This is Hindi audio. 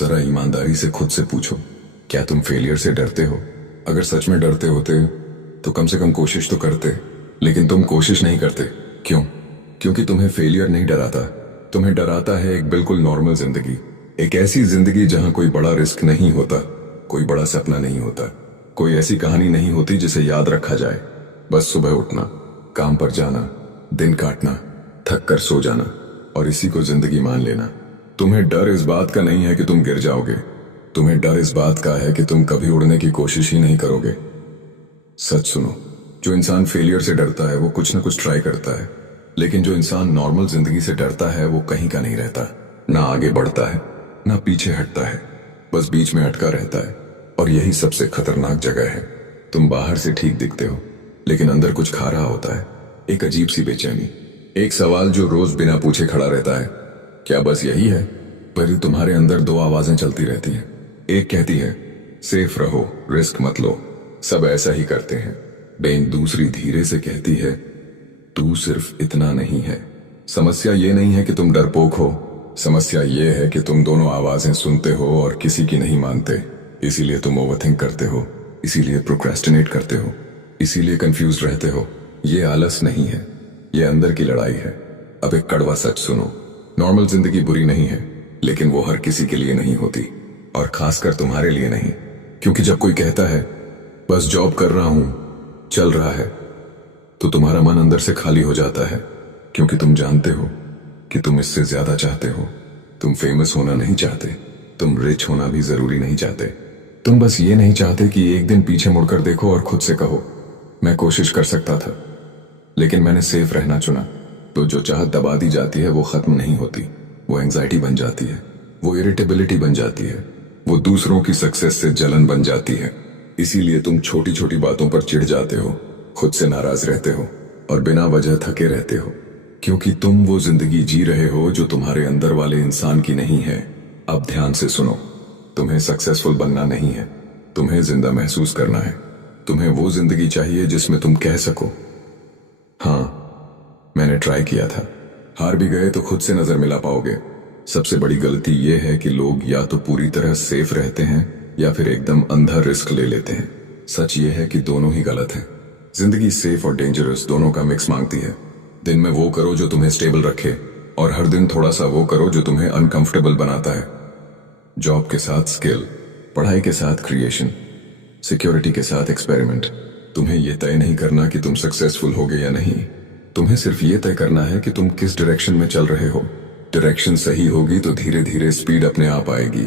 जरा ईमानदारी से खुद से पूछो, क्या तुम फेलियर से डरते हो? अगर सच में डरते होते तो कम से कम कोशिश तो करते। लेकिन तुम कोशिश नहीं करते। क्यों? क्योंकि तुम्हें फेलियर नहीं डराता। तुम्हें डराता है एक बिल्कुल नॉर्मल जिंदगी। एक ऐसी जिंदगी जहां कोई बड़ा रिस्क नहीं होता, कोई बड़ा सपना नहीं होता, कोई ऐसी कहानी नहीं होती जिसे याद रखा जाए। बस सुबह उठना, काम पर जाना, दिन काटना, थक कर सो जाना और इसी को जिंदगी मान लेना। तुम्हें डर इस बात का नहीं है कि तुम गिर जाओगे। तुम्हें डर इस बात का है कि तुम कभी उड़ने की कोशिश ही नहीं करोगे। सच सुनो, जो इंसान फेलियर से डरता है वो कुछ ना कुछ ट्राई करता है, लेकिन जो इंसान नॉर्मल जिंदगी से डरता है वो कहीं का नहीं रहता। ना आगे बढ़ता है, ना पीछे हटता है, बस बीच में अटका रहता है। और यही सबसे खतरनाक जगह है। तुम बाहर से ठीक दिखते हो, लेकिन अंदर कुछ खा रहा होता है। एक अजीब सी बेचैनी, एक सवाल जो रोज बिना पूछे खड़ा रहता है, क्या बस यही है? पर तुम्हारे अंदर दो आवाजें चलती रहती हैं। एक कहती है सेफ रहो, रिस्क मत लो, सब ऐसा ही करते हैं। बेन दूसरी धीरे से कहती है तू सिर्फ इतना नहीं है। समस्या ये नहीं है कि तुम डरपोक हो, समस्या ये है कि तुम दोनों आवाजें सुनते हो और किसी की नहीं मानते। इसीलिए तुम ओवरथिंक करते हो, इसीलिए प्रोक्रेस्टिनेट करते हो, इसीलिए कंफ्यूज रहते हो। ये आलस नहीं है, ये अंदर की लड़ाई है। अब एक कड़वा सच सुनो, नॉर्मल जिंदगी बुरी नहीं है, लेकिन वो हर किसी के लिए नहीं होती, और खासकर तुम्हारे लिए नहीं। क्योंकि जब कोई कहता है बस जॉब कर रहा हूं, चल रहा है, तो तुम्हारा मन अंदर से खाली हो जाता है। क्योंकि तुम जानते हो कि तुम इससे ज्यादा चाहते हो। तुम फेमस होना नहीं चाहते, तुम रिच होना भी जरूरी नहीं चाहते। तुम बस ये नहीं चाहते कि एक दिन पीछे मुड़कर देखो और खुद से कहो मैं कोशिश कर सकता था, लेकिन मैंने सेफ रहना चुना। तो जो चाहत दबा दी जाती है वो खत्म नहीं होती, वो एंजाइटी बन जाती है, वो इरिटेबिलिटी बन जाती है, वो दूसरों की सक्सेस से जलन बन जाती है। इसीलिए तुम छोटी छोटी बातों पर चिढ़ जाते हो, खुद से नाराज रहते हो और बिना वजह थके रहते हो। क्योंकि तुम वो जिंदगी जी रहे हो जो तुम्हारे अंदर वाले इंसान की नहीं है। अब ध्यान से सुनो, तुम्हें सक्सेसफुल बनना नहीं है, तुम्हें जिंदा महसूस करना है। तुम्हें वो जिंदगी चाहिए जिसमें तुम कह सको हाँ मैंने ट्राई किया था। हार भी गए तो खुद से नजर मिला पाओगे। सबसे बड़ी गलती यह है कि लोग या तो पूरी तरह सेफ रहते हैं या फिर एकदम अंधा रिस्क ले लेते हैं। सच ये है कि दोनों ही गलत है। जिंदगी सेफ और डेंजरस दोनों का मिक्स मांगती है। दिन में वो करो जो तुम्हें स्टेबल रखे, और हर दिन थोड़ा सा वो करो जो तुम्हें अनकंफर्टेबल बनाता है। जॉब के साथ स्किल, पढ़ाई के साथ क्रिएशन, सिक्योरिटी के साथ एक्सपेरिमेंट। तुम्हें यह तय नहीं करना कि तुम सक्सेसफुल होगे या नहीं, तुम्हें सिर्फ ये तय करना है कि तुम किस डायरेक्शन में चल रहे हो। डायरेक्शन सही होगी तो धीरे धीरे स्पीड अपने आप आएगी।